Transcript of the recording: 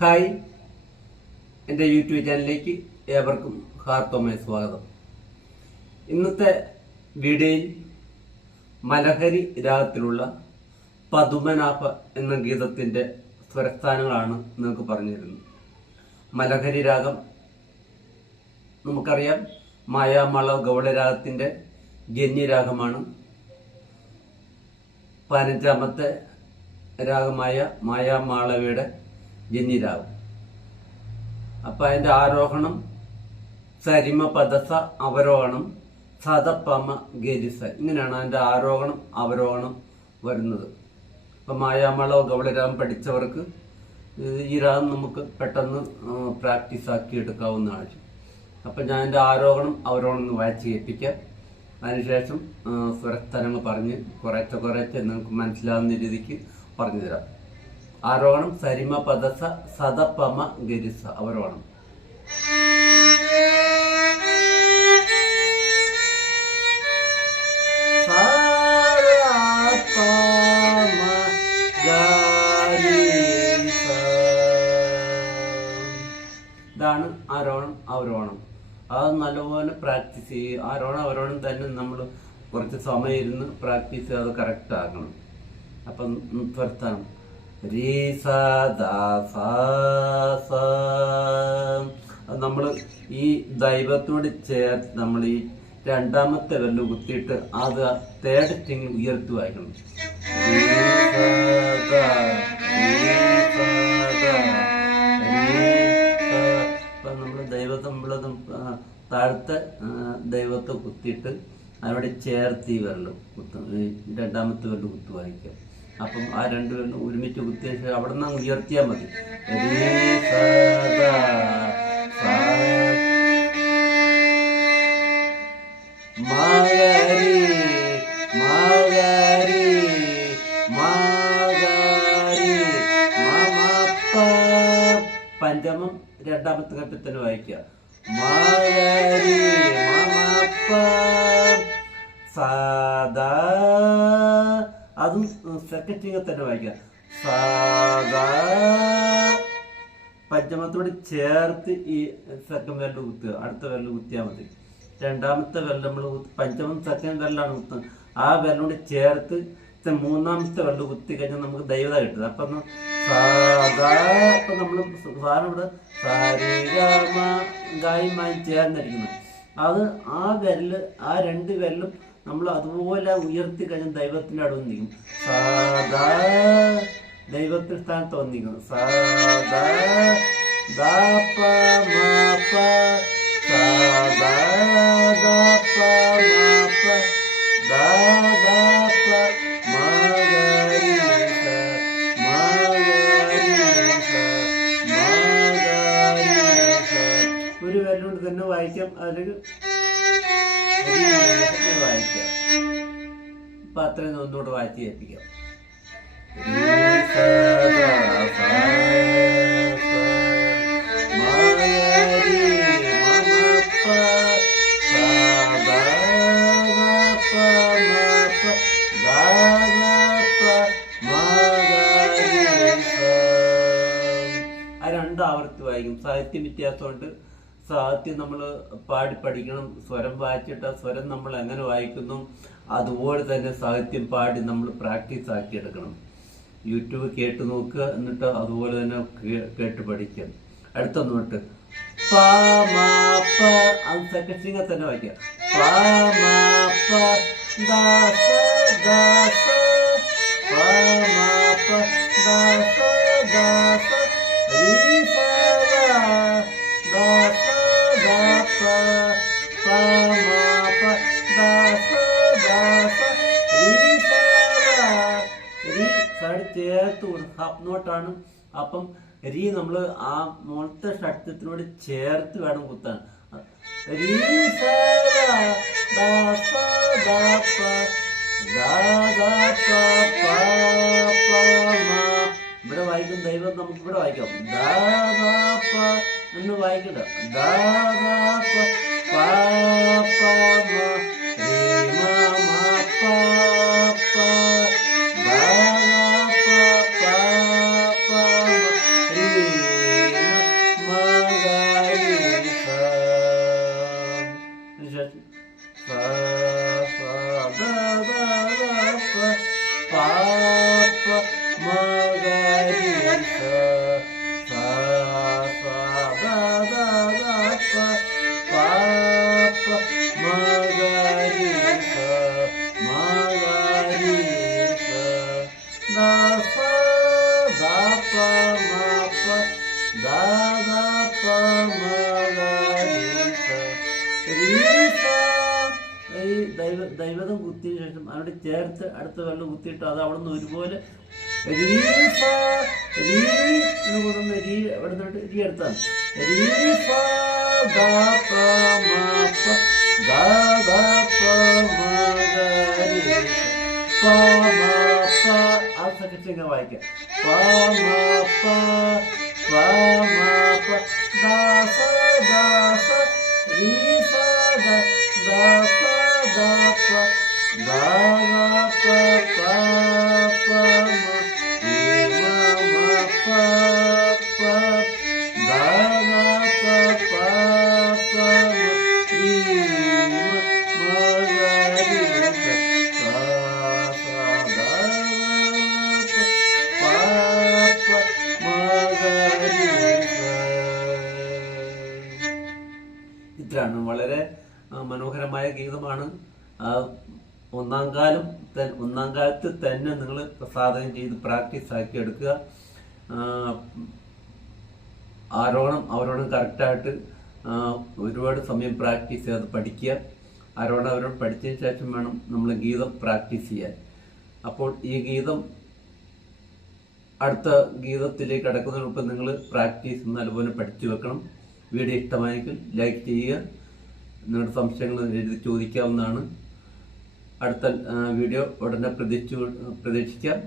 Hi, എൻ്റെ YouTube ചാനലിലേക്ക് ഏവർക്കും ഹാർദവമായ സ്വാഗതം. ഇന്നത്തെ വീഡിയോയിൽ മലഹരി രാഗത്തിലുള്ള പതുമനാഭ എന്ന ഗീതത്തിൻ്റെ സ്വരസ്ഥാനങ്ങളാണ് നിങ്ങൾക്ക് പറഞ്ഞു തരുന്നത്. മലഹരി രാഗം നമുക്കറിയാം, മായാമാള ഗൗളരാഗത്തിൻ്റെ ജന്യരാഗമാണ്. 15ാമത്തെ രാഗമായ മായാമാളവയുടെ ജന്യരാഗം. അപ്പം അതിൻ്റെ ആരോഹണം സരിമ പദസ, അവരോഹണം സദപ്പമ ഗരിസ, ഇങ്ങനെയാണ് അതിൻ്റെ ആരോഹണം അവരോഹണം വരുന്നത്. അപ്പം മായാമാള ഗൗളരാഗം പഠിച്ചവർക്ക് ഈ രാഗം നമുക്ക് പെട്ടെന്ന് പ്രാക്ടീസ് ആക്കി എടുക്കാവുന്നതാണ്. അപ്പം ഞാൻ എൻ്റെ ആരോഹണം അവരോഹണം ഒന്ന് വായിച്ച് കേൾപ്പിക്കാം. അതിനുശേഷം സ്വരസ്ഥലങ്ങൾ പറഞ്ഞ് കുറേശ്ശെ നിങ്ങൾക്ക് മനസ്സിലാവുന്ന രീതിക്ക് പറഞ്ഞു തരാം. ആരോഹണം സരിമ പദസ സദപമ ഗരിസ, അവരോഹണം. ഇതാണ് ആരോഹണം അവരോഹണം. അത് നല്ലപോലെ പ്രാക്ടീസ് ചെയ്യും. ആരോഹണം അവരോഹണം തന്നെ നമ്മൾ കുറച്ച് സമയം ഇരുന്ന് പ്രാക്ടീസ് ചെയ്ത് അത് കറക്റ്റ് ആക്കണം. അപ്പം സ്വരസ്ഥാനം രീ സ ദ സ സ. നമ്മൾ ഈ ദൈവത്തോട് ചേർത്ത് നമ്മൾ ഈ രണ്ടാമത്തെ വെല്ല് കുത്തിയിട്ട് അത് തേർഡ് സ്ട്രിങ് ഉയർത്തി വായിക്കണം. അപ്പം നമ്മൾ ദൈവത്തെ താഴത്തെ ദൈവത്തെ കുത്തിയിട്ട് അവിടെ ചേർത്ത് ഈ വെള്ളം രണ്ടാമത്തെ വെല്ല് കുത്തി വായിക്കുക. അപ്പം ആ രണ്ട് വെള്ളം ഒരുമിച്ച് കുത്തിയ ശേഷം അവിടെ നിന്ന് ഉയർത്തിയാൽ മതി. പഞ്ചമം രണ്ടാമത്തെ കപ്പിൽ തന്നെ വായിക്കുക. മാഗരി മമപ്പ സാദാ, അതും സെക്കൻഡിങ് തന്നെ വായിക്കുക. സാദാ പഞ്ചമത്തോട് ചേർത്ത് ഈ സെക്കൻഡ് വെല്ല് കുത്തുക. അടുത്ത വെല്ല് കുത്തിയാൽ മതി. രണ്ടാമത്തെ വെല്ല് നമ്മൾ പഞ്ചമം സെക്കൻഡ് വെല്ലാണ് കുത്തുന്നത്. ആ വെല്ലോട് ചേർത്ത് മൂന്നാമത്തെ വെല്ല് കുത്തി കഴിഞ്ഞാൽ നമുക്ക് ദൈവത കിട്ടുന്നത്. അപ്പം സാദാ, ഇപ്പം നമ്മൾ സാധനം ഇവിടെ സാരിഗമ ഗായിമായി ചേർന്നിരിക്കുന്നത്. അത് ആ വെല്ല്, ആ രണ്ട് വെല്ലും നമ്മൾ അതുപോലെ ഉയർത്തി കഴിഞ്ഞാൽ ദൈവത്തിൻ്റെ അടുത്ത് നിൽക്കും. സാദാ ദൈവത്തിന്റെ സ്ഥാനത്ത് വന്നിരിക്കുന്നു. സാദാ ദാപ മാപ സാദാ ദാപ മാപ ദാദാപ മാഗരി മാഗരി മാഗരി. ഒരു വെല്ലുകൊണ്ട് തന്നെ വായിക്കാം, അല്ലെങ്കിൽ വായിക്കാം. അപ്പൊ അത്രയും ഒന്നുകൂടെ വായിച്ച് കേൾപ്പിക്കാം. ആ രണ്ടാവർത്തി വായിക്കും. സാഹിത്യം വ്യത്യാസമുണ്ട്. സാഹിത്യം നമ്മൾ പാടി പഠിക്കണം. സ്വരം വായിച്ചിട്ട് സ്വരം നമ്മൾ എങ്ങനെ വായിക്കുന്നു അതുപോലെ തന്നെ സാഹിത്യം പാടി നമ്മൾ പ്രാക്ടീസ് ആക്കി എടുക്കണം. യൂട്യൂബ് കേട്ട് നോക്കുക, എന്നിട്ട് അതുപോലെ തന്നെ കേട്ട് പഠിക്കാം. അടുത്തൊന്ന് തൊട്ട് പ മ പ, അത് സെക്കൻഡ് സിംഗർ തന്നെ വായിക്കാം. പ മ പ ദ സ ദ സ പ മ പ ദ സ ദ സ രീ സ ദ സ ദ പ പ മ പ ദ സ ദ സ രീ സ രീ സൈഡ് ചേർത്ത് കൊടുക്കും. ഹാഫ് നോട്ടാണ്. അപ്പം രീ നമ്മൾ ആ മുളത്തെ ഷഡ്ജത്തിനോട് ചേർത്ത് വേണം കുത്താൻ. രീ സ ദ സ ദ പ ദ ദ പ പ പ മ. ഇവിടെ വായിക്കും ദൈവം, നമുക്ക് ഇവിടെ വായിക്കാം. ദ ദ പ എന്ന് വായിക്കണ്ട. ദ ദ പ പ പ മ രീ മ മ പ പ ദ ദ പ പ പ മ രീ ദാ ദാ പ മ ഗ രി സ രി സ. ഈ ദൈവതം കുത്തിയ ശേഷം അവിടെ ചേർത്ത് അടുത്ത വെള്ളം കുത്തിയിട്ട് അത് അവിടെ നിന്ന് ഒരുപോലെ രി സ രി എന്ന് കൊടുക്കുന്ന രി അവിടെ നിന്നിട്ട് രി എടുത്താണ് രി സ ദ പ മ പ ദ ദ പ മ ഗ രി പ മ പ. ആ സെക്കൻഡ് ഇങ്ങനെ വായിക്കാം. പ മ പ പ മ പ ദ സ ദ സ രി സ ദ ദ സ ദ പ ദ ദ പ പ പ മ രി മ മ പ പ ദ ദ പ പ പ മ രി മ മ ഗ രി സ സ സ ദ പ പ മ ഗ രി സ. ഇതാണ് വളരെ മനോഹരമായ ഗീതമാണ്. ഒന്നാം കാലത്ത് തന്നെ നിങ്ങൾ സാധനം ചെയ്ത് പ്രാക്ടീസ് ആക്കി എടുക്കുക. അവരോടും കറക്റ്റായിട്ട് ഒരുപാട് സമയം പ്രാക്ടീസ് ചെയ്ത് പഠിക്കുക. അവരോട് പഠിച്ചതിന് ശേഷം വേണം നമ്മൾ ഗീതം പ്രാക്ടീസ് ചെയ്യാൻ. അപ്പോൾ ഈ ഗീതം അടുത്ത ഗീതത്തിലേക്ക് കടക്കുന്നതിന് മുമ്പ് നിങ്ങൾ പ്രാക്ടീസ് നല്ലപോലെ പഠിച്ചു വെക്കണം. വീഡിയോ ഇഷ്ടമായെങ്കിൽ ലൈക്ക് ചെയ്യുക. നിങ്ങളുടെ സംശയങ്ങൾ എഴുതി ചോദിക്കാവുന്നതാണ്. അടുത്ത വീഡിയോ ഉടനെ പ്രതീക്ഷിക്കാം.